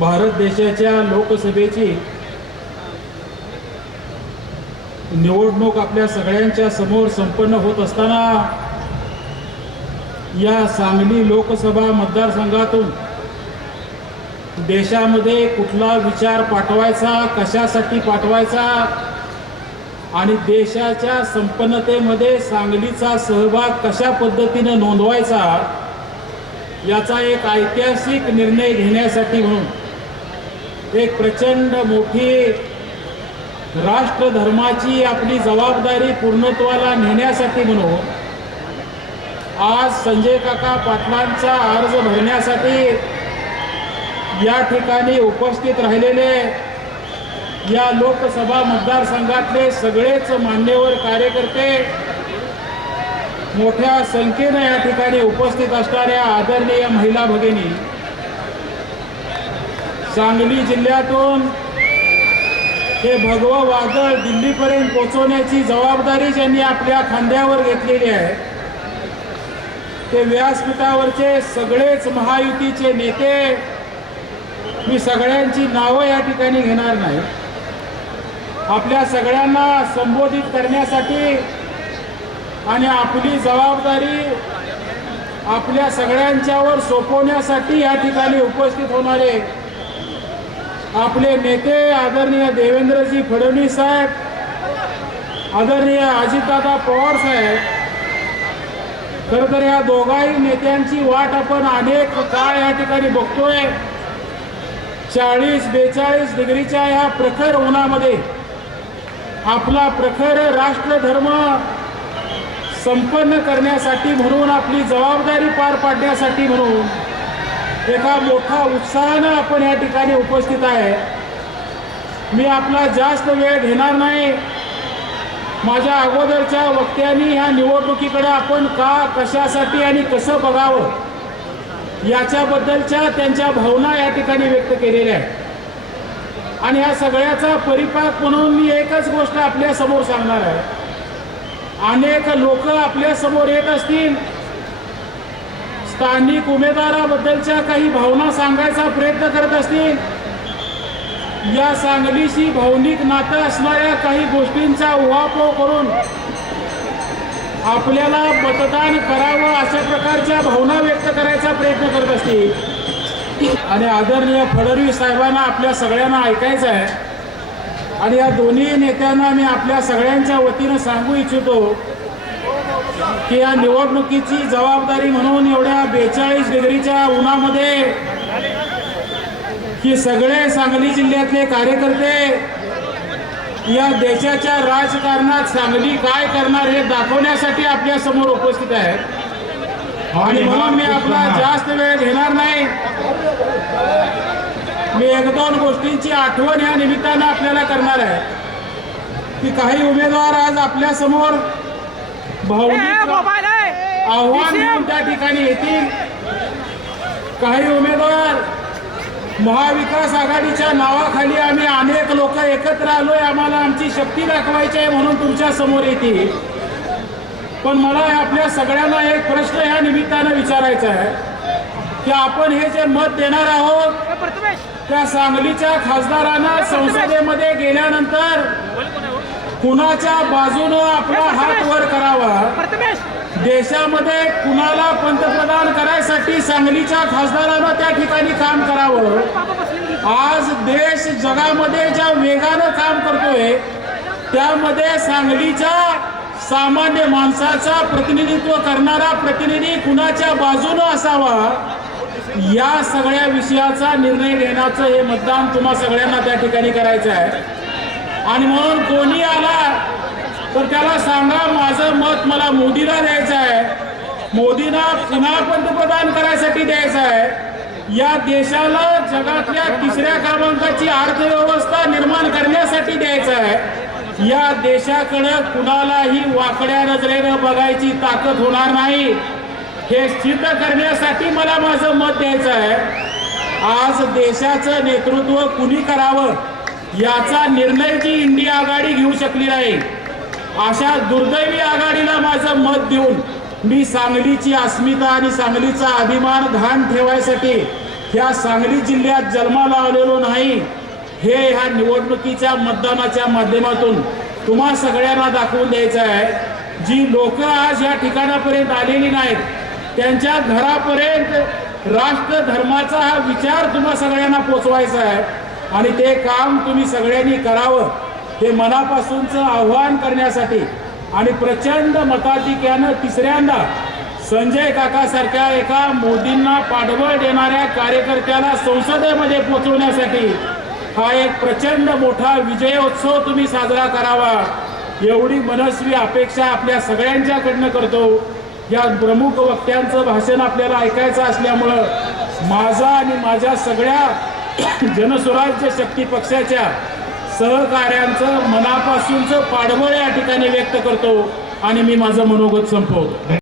भारत देशाच्या लोकसभेची निवडणूक आपल्या सगळ्यांच्या समोर संपन्न होत असताना या सांगली लोकसभा मतदारसंघातून देशामध्ये कुठला विचार पाठवायचा कशासाठी पाठवायचा आणि देशाच्या संपन्नतेमध्ये सांगलीचा सहभाग कशा पद्धतीनं नोंदवायचा याचा एक ऐतिहासिक निर्णय घेण्यासाठी म्हणून एक प्रचंड मोठी राष्ट्रधर्माची आपली जबाबदारी पूर्णत्वाला नेण्यासाठी म्हणून आज संजय काका पाटलांचा अर्ज भरण्यासाठी या ठिकाणी उपस्थित राहिलेले या लोकसभा मतदारसंघातले सगळेच मान्यवर कार्यकर्ते मोठ्या संख्येनं या ठिकाणी उपस्थित असणाऱ्या आदरणीय महिला भगिनी सांगली जिल्ह्यातून हे भगवं वादळ दिल्लीपर्यंत पोहोचवण्याची जबाबदारी ज्यांनी आपल्या खांद्यावर घेतलेली आहे ते व्यासपीठावरचे सगळेच महायुतीचे नेते मी सगळ्यांची नावं या ठिकाणी घेणार नाही. आपल्या सगळ्यांना संबोधित करण्यासाठी आणि आपली जबाबदारी आपल्या सगळ्यांच्यावर सोपवण्यासाठी या ठिकाणी उपस्थित होणारे आपले नेते आदरणीय देवेंद्रजी फडणवीस साहेब आदरणीय अजितदादा पवार साहेब खरं तर या दोघाही नेत्यांची वाट आपण अनेक काळ या ठिकाणी बघतोय. चाळीस बेचाळीस डिग्रीच्या या प्रखर उन्हामध्ये आपला प्रखर राष्ट्रधर्म संपन्न करण्यासाठी म्हणून आपली जबाबदारी पार पाडण्यासाठी म्हणून एका मोठा उत्साहानं आपण या ठिकाणी उपस्थित आहे. मी आपला जास्त वेळ घेणार नाही. माझ्या अगोदरच्या वक्त्यांनी ह्या निवडणुकीकडे आपण का कशासाठी आणि कसं बघावं याच्याबद्दलच्या त्यांच्या भावना या ठिकाणी व्यक्त केलेल्या आहेत. आणि ह्या सगळ्याचा परिपाक म्हणून मी एकच गोष्ट आपल्यासमोर सांगणार आहे. अनेक लोक आपल्यासमोर येत असतील स्थानिक उमेदवाराबद्दलच्या काही भावना सांगायचा प्रयत्न करत असतील. या सांगलीशी भावनिक नातं असणाऱ्या काही गोष्टींचा उहापोह करून आपल्याला मतदान करावं अशा प्रकारच्या भावना व्यक्त करायचा प्रयत्न करत असतील. आणि आदरणीय फडणवीस साहेबांना आपल्या सगळ्यांना ऐकायचं आहे. आणि या दोन्ही नेत्यांना मी आपल्या सगळ्यांच्या वतीनं सांगू इच्छितो की या निवडणुकीची जबाबदारी म्हणून एवढ्या बेचाळीस डिग्रीच्या उन्हामध्ये की सगळे सांगली जिल्ह्यातले कार्यकर्ते या देशाच्या राजकारणात सांगली काय करणार हे दाखवण्यासाठी आपल्यासमोर उपस्थित आहेत. आणि म्हणून मी आपला जास्त वेळ घेणार नाही. मी एक दोन गोष्टींची आठवण या निमित्तानं आपल्याला करणार आहे. की काही उमेदवार आज आपल्यासमोर भावनिक आव्हान त्या ठिकाणी येतील? काही उमेदवार महाविकास आघाडीच्या नावाखाली आम्ही अनेक लोक एकत्र आलोय आम्हाला आमची शक्ती दाखवायची आहे म्हणून तुमच्यासमोर येतील. पण मला आपल्या सगळ्यांना एक प्रश्न या निमित्तानं विचारायचा आहे की आपण हे जे मत देणार आहोत त्या सांगलीच्या खासदारांना संसदेमध्ये गेल्यानंतर कुणाच्या बाजूनं आपला हात वर करावा? देशामध्ये कुणाला पंतप्रधान करायसाठी सांगलीच्या खासदारानं त्या ठिकाणी काम करावं? आज देश जगामध्ये ज्या वेगानं काम करतोय त्यामध्ये सांगलीच्या सामान्य माणसाचा प्रतिनिधित्व करणारा प्रतिनिधी कुणाच्या बाजूनं असावा? या सगळ्या विषयाचा निर्णय घेण्याचं हे मतदान तुम्हा सगळ्यांना त्या ठिकाणी करायचं आहे. आणि म्हणून कोणी आला तर त्याला सांगा माझं मत मला मोदीला द्यायचं आहे. मोदींना पुन्हा पंतप्रधान करायसाठी द्यायचं आहे. या देशाला जगातल्या तिसऱ्या क्रमांकाची अर्थव्यवस्था निर्माण करण्यासाठी द्यायचं आहे. या देशाकडं कुणालाही वाकड्या नजरेनं बघायची ताकद होणार नाही. हे सिद्ध करण्यासाठी मला माझं मत द्यायचं आहे. आज देशाचं नेतृत्व कुणी करावं? याचा निर्णय जी इंडिया आघाडी घेऊ शकली नाही अशा दुर्दैवी आघाडीला माझं मत देऊन मी सांगलीची अस्मिता आणि सांगलीचा अभिमान घाण ठेवायसाठी ह्या सांगली जिल्ह्यात जन्माला आलेलो नाही हे ह्या निवडणुकीच्या मतदानाच्या माध्यमातून तुम्हा सगळ्यांना दाखवून द्यायचं आहे. जी लोक आज या ठिकाणापर्यंत आलेली नाहीत त्यांच्या घरापर्यंत राष्ट्र धर्माचा हा विचार तुम्हा सगळ्यांना पोचवायचा आहे. आणि ते काम तुम्ही सगळ्यांनी करावं हे मनापासूनचं आव्हान करण्यासाठी आणि प्रचंड मताधिक्यानं तिसऱ्यांदा संजय काकासारख्या एका मोदींना पाठबळ देणाऱ्या कार्यकर्त्याला संसदेमध्ये पोचवण्यासाठी हा एक प्रचंड मोठा विजयोत्सव तुम्ही साजरा करावा. एवढी मनस्वी अपेक्षा आपल्या सगळ्यांच्याकडनं करतो. या प्रमुख वक्त्यांचं भाषण आपल्याला ऐकायचं असल्यामुळं माझा आणि माझ्या सगळ्या जनस्वराज्य शक्ती पक्षाच्या सहकाऱ्यांचं मनापासूनचं पाठबळ या ठिकाणी व्यक्त करतो आणि मी माझं मनोगत संपवतो.